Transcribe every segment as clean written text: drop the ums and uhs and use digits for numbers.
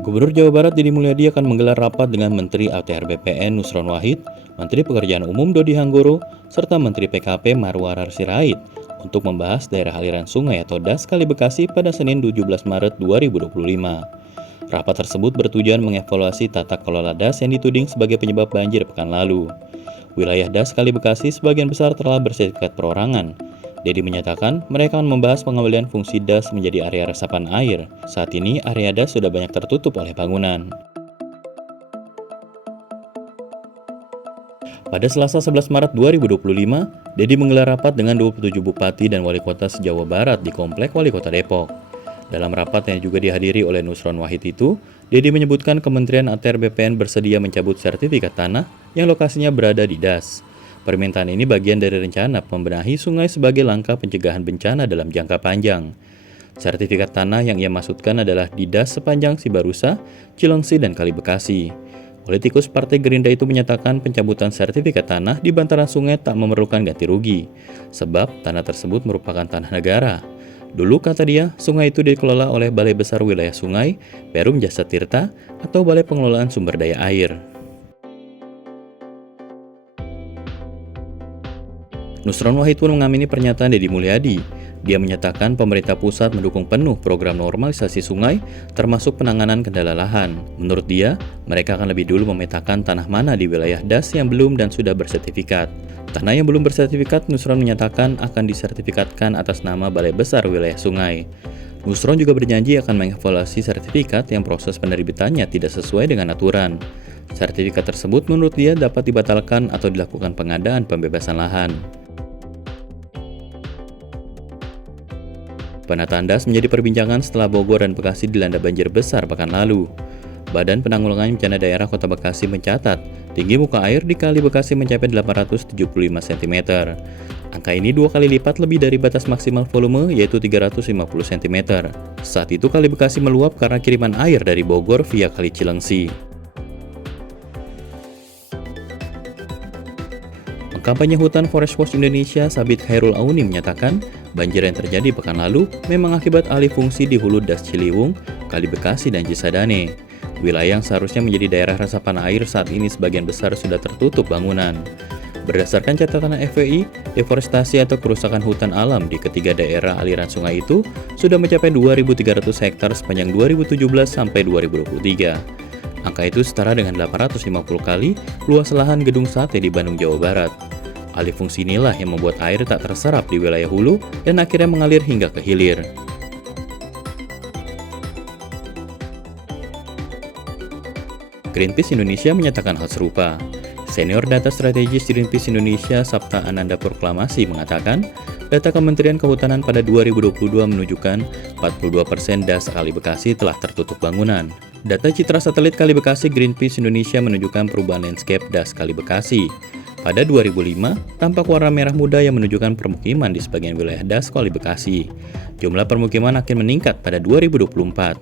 Gubernur Jawa Barat Deddy Mulyadi akan menggelar rapat dengan Menteri ATR BPN Nusron Wahid, Menteri Pekerjaan Umum Dodi Hanggoro, serta Menteri PKP Marwarar Sirait untuk membahas daerah aliran sungai atau DAS Kali Bekasi pada Senin 17 Maret 2025. Rapat tersebut bertujuan mengevaluasi tata kelola DAS yang dituding sebagai penyebab banjir pekan lalu. Wilayah DAS Kali Bekasi sebagian besar telah bersertifikat perorangan. Deddy menyatakan mereka akan membahas pengembalian fungsi DAS menjadi area resapan air. Saat ini area DAS sudah banyak tertutup oleh bangunan. Pada Selasa 11 Maret 2025, Deddy menggelar rapat dengan 27 bupati dan wali kota se-Jawa Barat di Komplek Wali Kota Depok. Dalam rapat yang juga dihadiri oleh Nusron Wahid itu, Deddy menyebutkan Kementerian ATR BPN bersedia mencabut sertifikat tanah yang lokasinya berada di DAS. Permintaan ini bagian dari rencana membenahi sungai sebagai langkah pencegahan bencana dalam jangka panjang. Sertifikat tanah yang ia maksudkan adalah di DAS sepanjang Sibarusa, Cilengsi, dan Kali Bekasi. Politikus Partai Gerindra itu menyatakan pencabutan sertifikat tanah di bantaran sungai tak memerlukan ganti rugi, sebab tanah tersebut merupakan tanah negara. Dulu, kata dia, sungai itu dikelola oleh Balai Besar Wilayah Sungai, Perum Jasa Tirta, atau Balai Pengelolaan Sumber Daya Air. Nusron Wahid pun mengamini pernyataan Deddy Mulyadi. Dia menyatakan pemerintah pusat mendukung penuh program normalisasi sungai, termasuk penanganan kendala lahan. Menurut dia, mereka akan lebih dulu memetakan tanah mana di wilayah DAS yang belum dan sudah bersertifikat. Tanah yang belum bersertifikat, Nusron menyatakan akan disertifikatkan atas nama Balai Besar Wilayah Sungai. Nusron juga berjanji akan mengevaluasi sertifikat yang proses penerbitannya tidak sesuai dengan aturan. Sertifikat tersebut menurut dia dapat dibatalkan atau dilakukan pengadaan pembebasan lahan. Penataan DAS menjadi perbincangan setelah Bogor dan Bekasi dilanda banjir besar pekan lalu. Badan Penanggulangan Bencana Daerah Kota Bekasi mencatat, tinggi muka air di Kali Bekasi mencapai 875 cm. Angka ini 2 kali lipat lebih dari batas maksimal volume, yaitu 350 cm. Saat itu Kali Bekasi meluap karena kiriman air dari Bogor via Kali Cilengsi. Kampanye Hutan Forest Watch Indonesia Sabit Khairul Auni menyatakan, banjir yang terjadi pekan lalu memang akibat alih fungsi di hulu DAS Ciliwung, Kali Bekasi, dan Cisadane. Wilayah yang seharusnya menjadi daerah resapan air saat ini sebagian besar sudah tertutup bangunan. Berdasarkan catatan FWI, deforestasi atau kerusakan hutan alam di ketiga daerah aliran sungai itu sudah mencapai 2.300 hektar sepanjang 2017 sampai 2023. Angka itu setara dengan 850 kali luas lahan gedung sate di Bandung, Jawa Barat. Alih fungsi inilah yang membuat air tak terserap di wilayah hulu dan akhirnya mengalir hingga ke hilir. Greenpeace Indonesia menyatakan hal serupa. Senior Data Strategis Greenpeace Indonesia Sabta Ananda Proklamasi mengatakan, data Kementerian Kehutanan pada 2022 menunjukkan 42% DAS Kali Bekasi telah tertutup bangunan. Data citra satelit Kali Bekasi Greenpeace Indonesia menunjukkan perubahan landscape DAS Kali Bekasi. Pada 2005, tampak warna merah muda yang menunjukkan permukiman di sebagian wilayah DAS Kali Bekasi. Jumlah permukiman akan meningkat pada 2024.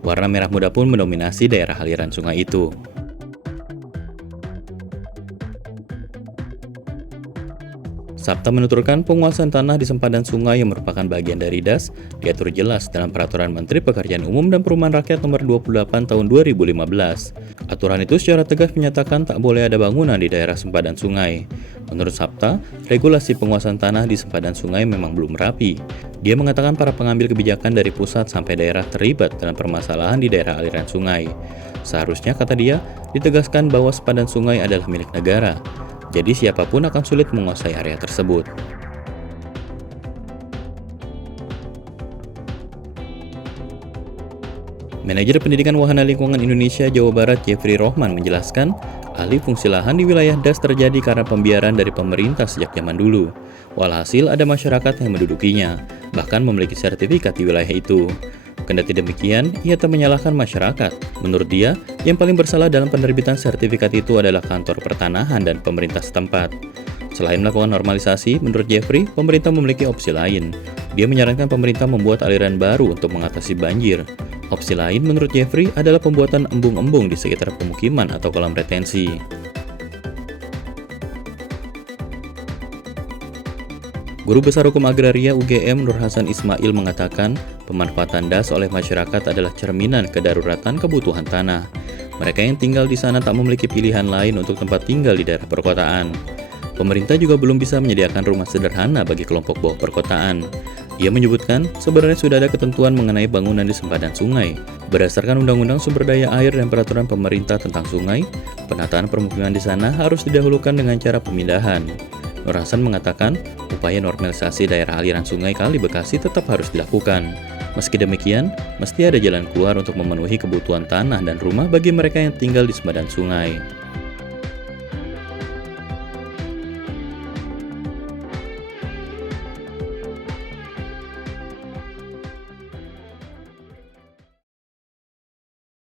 Warna merah muda pun mendominasi daerah aliran sungai itu. Sabta menuturkan penguasaan tanah di sempadan sungai yang merupakan bagian dari DAS diatur jelas dalam Peraturan Menteri Pekerjaan Umum dan Perumahan Rakyat Nomor 28 Tahun 2015. Aturan itu secara tegas menyatakan tak boleh ada bangunan di daerah sempadan sungai. Menurut Sabta, regulasi penguasaan tanah di sempadan sungai memang belum rapi. Dia mengatakan para pengambil kebijakan dari pusat sampai daerah terlibat dalam permasalahan di daerah aliran sungai. Seharusnya, kata dia, ditegaskan bahwa sempadan sungai adalah milik negara. Jadi siapapun akan sulit menguasai area tersebut. Manajer Pendidikan Wahana Lingkungan Indonesia Jawa Barat Jeffrey Rohman menjelaskan, alih fungsi lahan di wilayah DAS terjadi karena pembiaran dari pemerintah sejak zaman dulu. Walhasil ada masyarakat yang mendudukinya, bahkan memiliki sertifikat di wilayah itu. Kendati demikian, ia tak menyalahkan masyarakat. Menurut dia, yang paling bersalah dalam penerbitan sertifikat itu adalah kantor pertanahan dan pemerintah setempat. Selain melakukan normalisasi, menurut Jeffrey, pemerintah memiliki opsi lain. Dia menyarankan pemerintah membuat aliran baru untuk mengatasi banjir. Opsi lain menurut Jeffrey adalah pembuatan embung-embung di sekitar pemukiman atau kolam retensi. Guru Besar Hukum Agraria UGM Nur Hasan Ismail mengatakan, pemanfaatan das oleh masyarakat adalah cerminan kedaruratan kebutuhan tanah. Mereka yang tinggal di sana tak memiliki pilihan lain untuk tempat tinggal di daerah perkotaan. Pemerintah juga belum bisa menyediakan rumah sederhana bagi kelompok bawah perkotaan. Ia menyebutkan, sebenarnya sudah ada ketentuan mengenai bangunan di sempadan sungai. Berdasarkan Undang-Undang Sumber Daya Air dan Peraturan Pemerintah tentang Sungai, penataan permukiman di sana harus didahulukan dengan cara pemindahan. Nur Hasan mengatakan, upaya normalisasi daerah aliran sungai Kali Bekasi tetap harus dilakukan. Meski demikian, mesti ada jalan keluar untuk memenuhi kebutuhan tanah dan rumah bagi mereka yang tinggal di sempadan sungai.